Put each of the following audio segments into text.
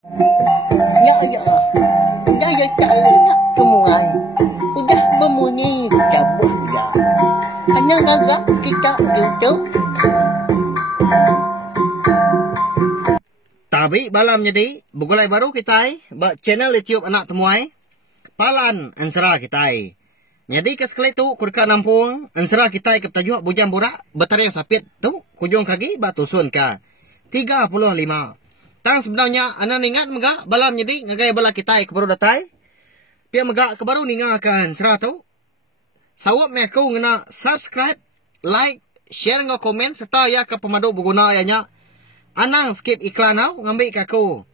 Ya, ya. Udah ya nak semua. Udah berbunyi cabut ya. Hanya agak kita YouTube. Tapi balam jadi begulai baru kita channel YouTube anak temuai palan ansara kita. Jadi kesekali tu kurka nampung ansara kita ke tajuk bujang burak betari sapit tu kujung kaki batusun ka 35. Tang sebenarnya anak ingat megak balam jadi ngagai bala kita ke baru datai. Pia megak ke baru ninga ka ansara tu. Sawap me aku ngena subscribe, like, share ngau komen serta ya ke pemadu berguna ayanya. Anang skip iklan au ngambil ke aku.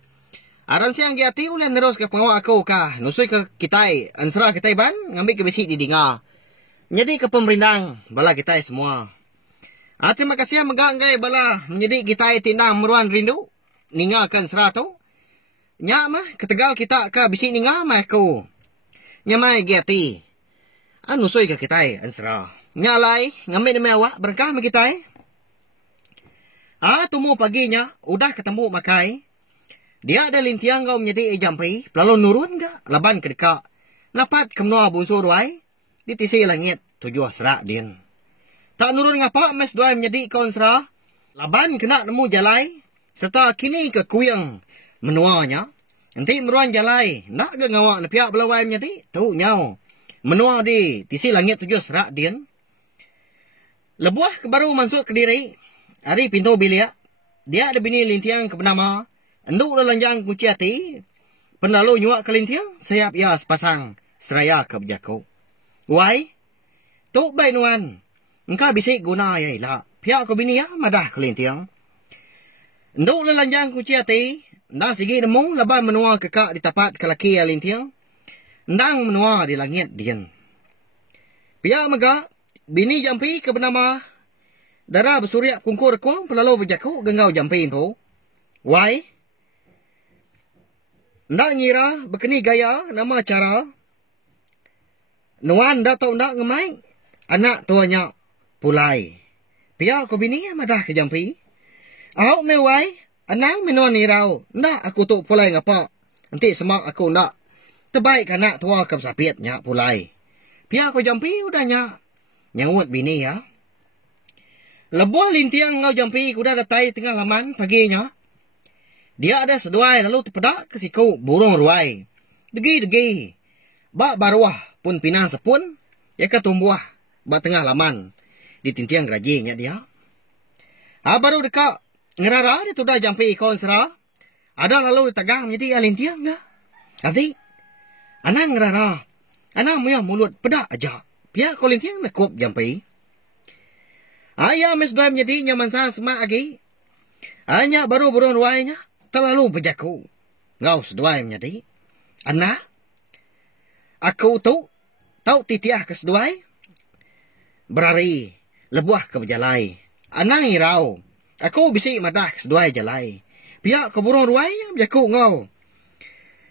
Aran siang giati ulen terus ke pengawa aku kah. Nusui ke kitai. Ansara kitai ban ngambil ke besi di dinga. Jadi ke pemerintah bala kitai semua. Terima kasih megak ngai bala menjadi kitai tindang meruan rindu. Ninga kan ansara tu. Nyak mah ketegal kita ke besi ninga mah aku. Nyamai giati. Nusui ke kitai ansara. Nyalai ngambil demi awak berkah me kitai. Tumu paginya, udah ketemu makai. Dia ada lintiang kau menjadi jampi, lalu nurun ke, laban ke dekat. Napat kemnoa bunsur ruai, di tisi langit, tujuh serak din. Tak nurun ngapa, mes duai menjadi konsra. Laban kena nemu jalai, serta kini ke kuyang menuanya. Nanti meruan jalai, nak ke ngawak na pihak belawai menjadi, tu nyau. Menua di tisi langit tujuh serak din. Lebuah ke baru masuk ke diri. Hari pintu bilik, dia ada bini lintiang ke bernama, enduk lelanjang kunci hati, penalu nyuak ke lintiang, siap ia sepasang, seraya ke berjaku. Wai, tuk baik nuan, engkau bisik guna ya ilah, pihak ke bini ya, madah ke lintiang. Enduk lelanjang kunci hati, ndang sigi nemu, laban menua kekak di tapat ke laki ya lintiang, ndang menua di langit dian. Pihak megak, bini jampi ke bernama, darah bersuriak kungkur kuang pelalu berjaku gengau jampi tu. Wai. Ndak ngira berkeni gaya nama cara. Nuan dah tahu ndak ngemai. Anak tuanya pulai. Pia aku bini madah ke jampi. Ahok me wai. Anang menuan nirau. Ndak aku tu pulai ngapa. Nanti semak aku ndak. Terbaik anak tua ke sapiatnya pulai. Pia aku jampi udah nyak. Nyawut bini ya. Lebuah lintiang ngau jampi kuda datai tengah laman paginya. Dia ada seduai lalu terpedak ke siku burung ruai. Degi. Bak baruah pun pinang sepun. Ya ketumbuah. Bak tengah laman. Di tintiang gerajinya dia. Baru dekat. Ngerara dia tu dah jampi ikon serah. Ada lalu ditagah menjadi lintiang dah. Nanti. Anang ngerara. Anang muyah mulut pedak aja. Pihak kau lintiang nakup jampi. Ayah mes dua menjadi nyaman sah semak lagi. Hanya baru burung ruainya terlalu berjaku. Ngau seduai menjadi. Anak. Aku tu tahu titiah ke seduai. Berari. Lebuah ke berjalai. Anak irau. Aku bisik madah ke seduai jalai. Pihak ke burung ruainya berjaku ngau.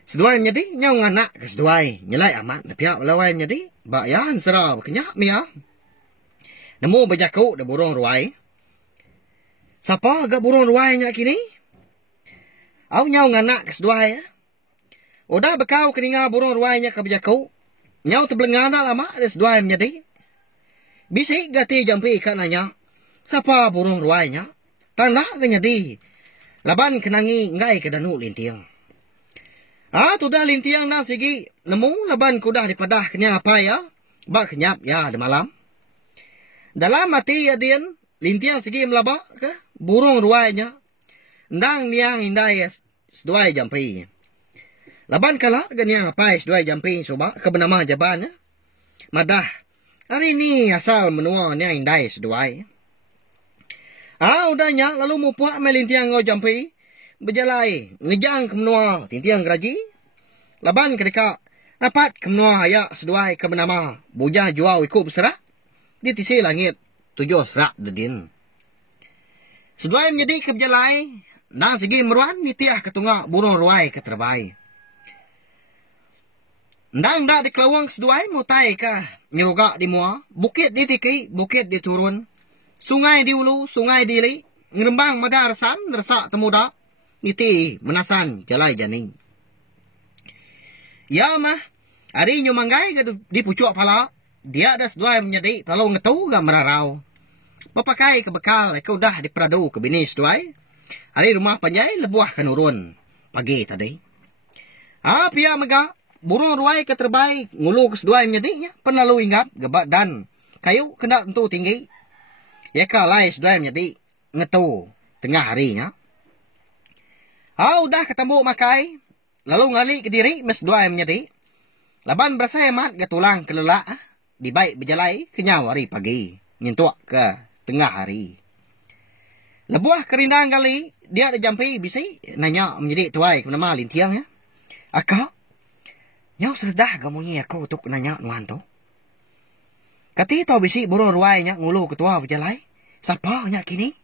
Seduai menjadi nyau nganak ke seduai. Nyelai amat. Pihak melawai menjadi. Bak ya ansara berkenyak miah. Nemu berjaku dah burung ruai. Siapa agak burung ruainya kini? Au nyau nganak ke seduai ya. Udah bekau keninga burung ruainya ke berjaku. Nyau terbelengah dah lama ada seduai menjadi. Bisik gati jampi ikan nanya. Siapa burung ruainya? Tanda ke nyadi. Laban kenangi ngai ke danu lintiang. Tu dah lintiang dah sigi. Nemu laban kudah dipadah kenya apa ya? Bak kenyap ya di malam. Dalam mati ya dian, lintiang segi melabak ke burung ruainya. Ndang niang indai seduai jampi. Laban kalah ganiang apai seduai jampi soba ke bernama jabannya. Madah, hari ni asal menua niang indai seduai. Udahnya lalu mupuak me lintiang ngau jampi. Berjalai, ngejang ke menua tintiang geraji. Laban kedeka, dapat ke menua ayak seduai ke bernama bujah jual ikut berserah. Di tisi langit, tujuh serak dedin. Seduai menjadi ke berjalai, nang segi meruan nitiah ketunggak burung ruai ke terbai. Ndang dah di kelawang seduai mutai ke nyerugak di mua, bukit di tiki, bukit di turun, sungai di ulu, sungai di li, ngerembang madar sam, nersak temuda, niti menasan jalai janing. Ya mah, hari nyo manggai di pucuk pala, dia ada sedua menjadi kalau ngetu ga merarau. Papakai ke bekal, kau dah di peradu ke bini sedua. Hari rumah panjai lebuah kanurun pagi tadi. Pia mega burung ruai ke terbaik ngulu ke sedua menjadinya penalu ingat gebak dan kayu kena tentu tinggi. Ya kalai sedua menjadi ngetu tengah harinya. Udah ketemu makai, lalu ngali ke diri mes dua menjadi. Laban berasa hemat ke tulang kelelak, di baik berjalai kenyau hari pagi, nyentuak ke tengah hari. Lebuah kerindang kali, dia ada jampi bisi, nanya menjadi tuai ke nama lintiang ya. Akak, nyau serdah gamunyi aku untuk nanya nuan tu. Kati tau bisi burung ruainya ngulu ketua berjalai, siapa nya kini?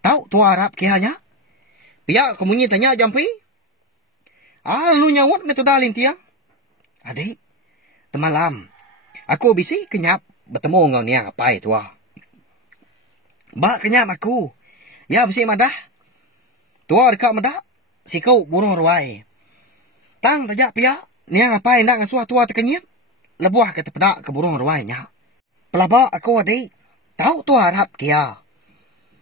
Tahu tua Arab kianya? Pihak kemunyi tanya jampi. Lu nyawut metoda lintiang? Adik, temalam, aku bisi kenyap bertemu ngau niang apa itu ah. Bak kenyap aku, ya bisi madah. Tua dekat madah, sikau burung ruai. Tang tajak pihak, niang apa yang nak ngasuh tua terkenyap? Lebuah kata pedak ke burung ruainya. Pelabak aku adik, tahu tua Arab kia.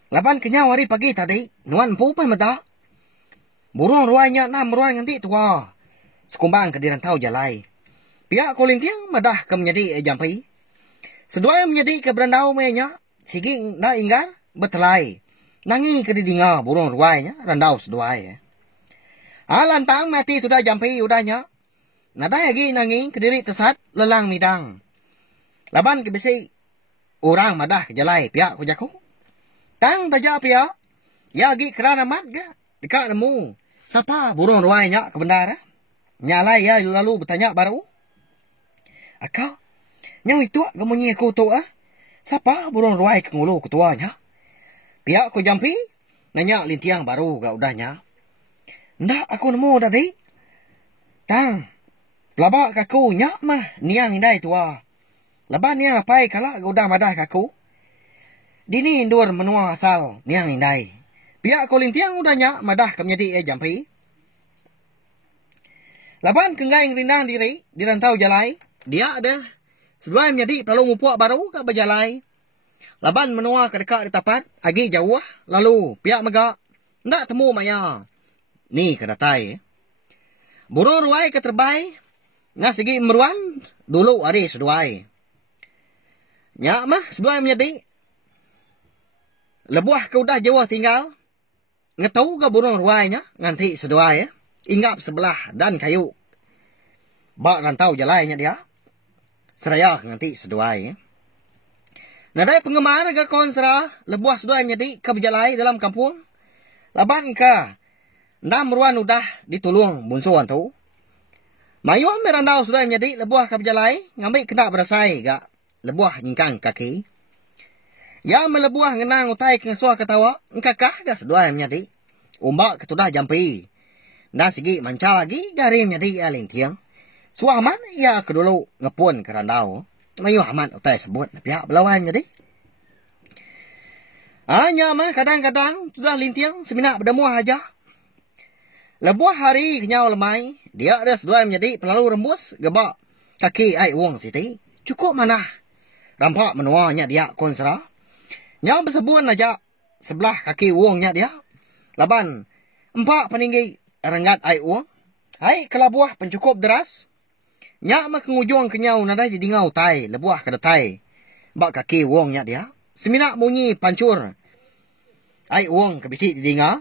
Laban kenyau hari pagi tadi, nuan pu pun madah. Burung ruainya 6 ruai nganti tua. Sekumbang ke dirantau jalai. Pihak kulintiang madah ke menjadi jampi. Sedua menjadi ke berandau menya. Siging na inggar betelai. Nangi ke didinga burung ruainya randau sedua ya. Lantang mati sudah jampi udahnya. Nada lagi nangi ke diri tesat lelang midang. Laban ke bisi orang madah ke jalai pihak kujaku. Tang tajak pihak. Ya lagi kerana mat ga. Dekat nemu. Siapa burung ruainya ke bendara? Nyalai ya lalu bertanya baru. Akak, nyau itu gemunyi aku tu ah. Siapa burung ruai ke ngulu ketuanya? Pihak ku jampi, nanya lintiang baru gak udahnya. Ndak aku nemu tadi. Tang, pelabak kaku nyak mah niang indai tua. Laban niang apai kalak gak udah madah kaku. Dini indur menua asal niang indai. Pihak ku lintiang udahnya madah ke menjadi jampi. Laban kenggai rindang diri, dirantau jalai. Dia ada sedua menjadi perlu ngupuak baru ke berjalai. Laban menua ke dekat di tapat, agi jauh, lalu pihak megak. Ndak temu maya. Ni ke datai. Burung ruai ke terbai, nga segi meruan, dulu ada seduai. Nyak mah seduai menjadi. Lebuah ke udah jauh tinggal. Ngetau ke burung ruainya, nganti seduai ya. Inggap sebelah dan kayu. Bak rantau jalainya dia. Seraya nganti seduai. Nadai penggemar ke konsera. Lebuah seduai menjadi ke berjalai dalam kampung. Laban ke 6 ruan udah ditulung bunsuan tu. Mayuan merandau seduai menjadi lebuah ke berjalai. Ngambil kena berasai gak. Lebuah nyingkang kaki. Ya melebuah ngenang utai kengesuah ketawa. Engkakah gak seduai menjadi. Umbak ketudah jampi. Dan segi manca lagi gari menjadi alintiang. Suaman ya kedulu ngepun ke randau. Mayu aman utai sebut pihak belawan jadi. Hanya mah kadang-kadang sudah lintiang seminak berdemuah aja. Lebuah hari kenyau lemai. Dia ada sedua menjadi pelalu rembus gebak kaki ai wong siti. Cukup mana. Rampak menuanya dia konsera. Nyau bersebun aja sebelah kaki wongnya dia. Laban empat peninggi renggat ai wong. Ai kelabuah pencukup deras. Nyak mah kengujung kenyau nadai jadi ngau tai. Lebuah ke datai. Bak kaki wongnya dia. Seminak bunyi pancur. Ai wong ke bisi jadi ngau.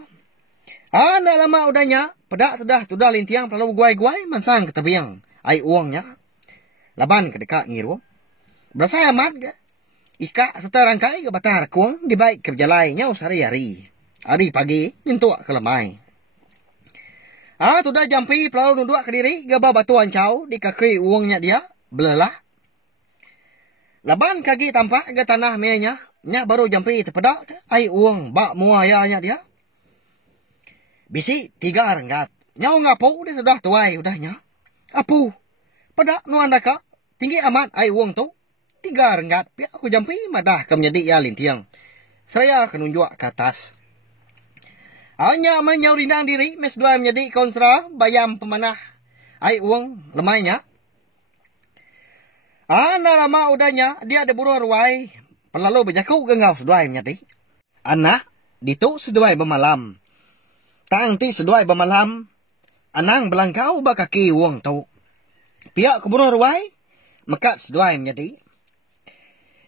Ndak lama udahnya. Pedak sudah lintiang perlu guai-guai. Mansang ke tebiang. Ai wongnya. Laban ke dekat ngiru. Berasa amat ke. Ika serta rangkai ke batang rakuang. Dibaik ke berjalai nyau sehari-hari. Hari pagi nyentuak ke lemai. Sudah jampi pelalu nunduk ke diri. Gabah batu ancau di kaki uangnya dia. Belelah. Laban kaki tampak ke tanah mehnya. Nyak baru jampi terpedak. Ai uang bak muayanya dia. Bisi 3 renggat. Nyau ngapu dia sudah tuai udahnya. Apu. Pedak nuan daka. Tinggi amat ai uang tu. 3 renggat. Pihak aku jampi madah ke menjadi ya lintiang. Saya akan nunjuk ke atas. Hanya menyaurinang diri mes dua menjadi konsra bayam pemanah ai uang lemainya. Ana lama udahnya dia ada buruh ruai pelalu berjaku gengau seduai menjadi. Anak ditu seduai bermalam. Tang ti seduai bermalam. Anang belangkau bakaki uang tau. Pihak keburuh ruai mekat seduai menjadi.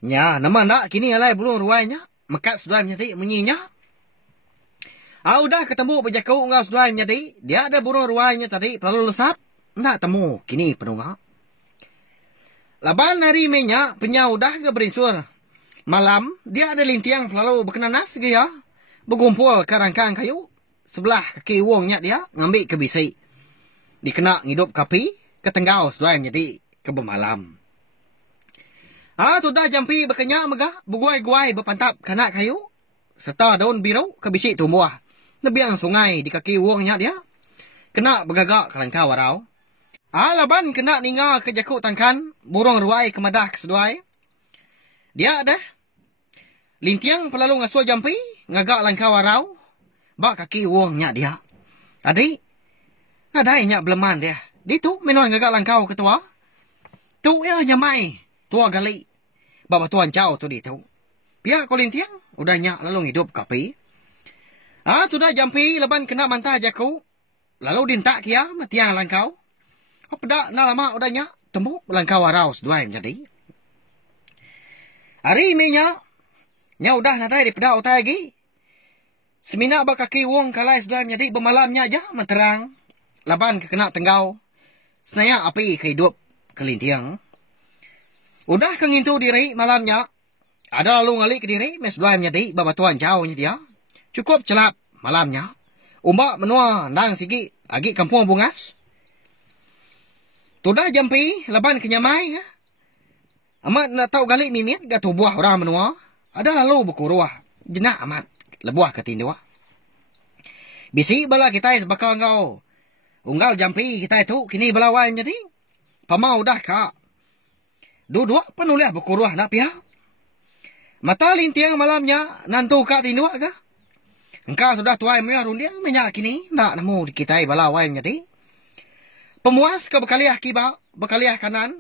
Nya nama nak kini alai buruh ruainya mekat seduai menjadi menyinya. Udah ketemu berjaku ngau seduai menjadi. Dia ada buruh ruainya tadi pelalu lesap. Nak temu kini penungak. Laban hari menya penyau dah ke berinsur. Malam dia ada lintiang pelalu berkenanas ke ya. Bergumpul ke rangkang kayu. Sebelah kaki uangnya dia ngambil ke bisi. Dikena ngidup kapi ke tenggau seduai menjadi ke bermalam. Sudah jampi berkenyak megah. Berguai-guai berpantap kanak kayu. Serta daun biru ke bisi tumbuh. Nebiang sungai di kaki uangnya dia. Kena bergagak ke langkah warau. Laban kena ninga ke jakuk tangkan. Burung ruai ke madah ke seduai. Dia dah. Lintiang pelalu ngasuh jampi. Ngagak langkah warau. Bak kaki uangnya dia. Adik. Nadainya beleman dia. Di tu menon ngagak langkau ketua. Tu ya nyamai. Tua gali. Bapa tuan jauh tu di tu. Pihak ko lintiang. Udahnya lalu hidup kapi. Sudah jampi leban kena mantah jaku. Lalu dintak kia matiang langkau. Pada nak lama udahnya temu langkau warau seduai menjadi. Hari minya. Nya udah nadai di peda utai lagi. Semina bakaki wong kalai seduai menjadi bermalamnya aja menterang. Laban kena tenggau. Senaya api kehidup kelintiang. Udah kengintu diri malamnya. Ada lalu ngali ke diri mes seduai menjadi babatuan jauhnya dia. Cukup celap malamnya. Umbak menua nang sigi agi kampung bungas. Tudah jampi leban kenyamai. Amat nak tahu gali mimit gatu buah orang menua. Ada lalu berkuruah. Jenak amat lebuah ketindua. Bisi bala kita bakal engkau. Unggal jampi kita itu kini belawan jadi. Pamau dah kak. Dua-dua penuliah berkuruah nak pihak. Mata lintiang malamnya nantu kak tindua kah? Engkau sudah tuai mea rundiang minyak kini. Nak namu dikitai balawai menjadi. Pemuas ke bekaliah kiba. Bekaliah kanan.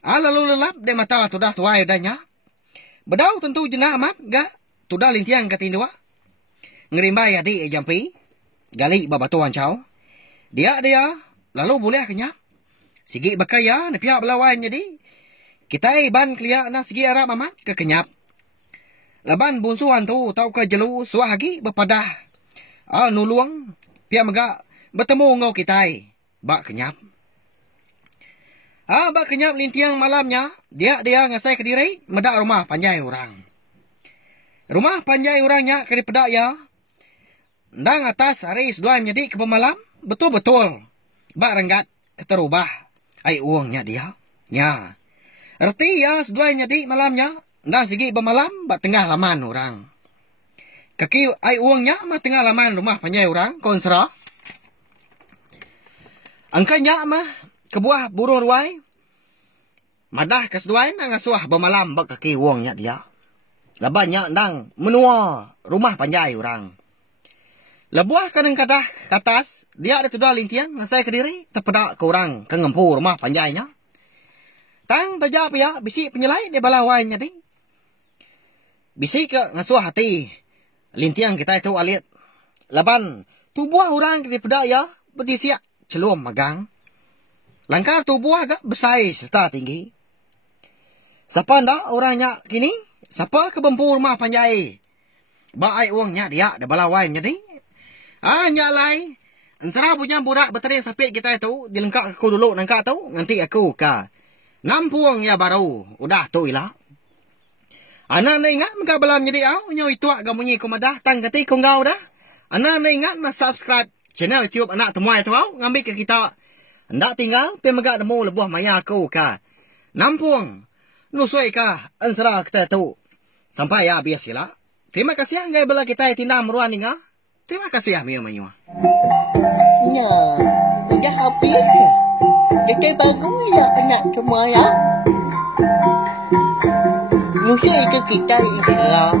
Lalu lelap de mata sudah tuai udahnya. Bedau tentu jenah amat. Gak. Sudah lintiang ketindua. Ngerimbai adik jampi. Gali babatuan cau. Dia. Lalu boleh kenyap. Sigi bakaya. Ni pihak balawai jadi. Kitai ban keliak na sigi arap amat ke kenyap. Laban bunsuan tu tau ke jelu suah lagi berpadah. Nuluang pihak megak bertemu ngau kitai. Bak kenyap. Bak kenyap lintiang malamnya. Dia ngasai ke diri. Medak rumah panjai orang. Rumah panjai orangnya ke pedak ya. Ndang atas hari seduai menjadi ke pemalam. Betul-betul. Bak renggat keterubah. Ai uangnya dia. Ya. Erti ya seduai menjadi malamnya. Ndang segi bermalam, bak tengah laman orang. Kaki ai uangnya, mah tengah laman rumah panjai orang, konsra. Angkanya mah, kebuah burung ruai. Madah keseduai, nang asuah bermalam, bak kaki uangnya dia. Labannya ndang menua rumah panjai orang. Lebuah kadang-kadang ke atas, dia ada tudah lintiang, ngasai ke diri, terpedak ke orang, ke ngempu rumah panjainya. Tang tajap ya, bisi penyelai, dia balawainya ding. Bisi ke ngasuh hati. Lintiang kita itu alit. Laban. Tubuh orang kita pedak ya. Berdisiak celum magang. Langkah tubuh agak besar serta tinggi. Siapa ndak orangnya kini? Siapa ke bempu rumah panjai? Baai uangnya dia. Dia balawai jadi. Nyalai. Ansara punya budak berteri sapit kita itu. Dilengkap aku dulu nangka tu. Nanti aku ke. Nampuang ya baru. Udah tu ilah. Anak na ingat mga balam jadi au nyo itu agak munyi kumadah tang kati kung gao dah. Anak na ingat na subscribe channel YouTube anak temuai tu au ngambil ke kita. Ndak tinggal pe maga nemu lebuh maya aku ka. Nampuang nusoi ka ansara kita tu. Sampai ya habis sila. Terima kasih ngai bala kita tinam ruan ninga. Terima kasih ya miyo manyo. Nya, udah habis. Jadi bagus ya anak semua ya. Musuh itu kita Islam.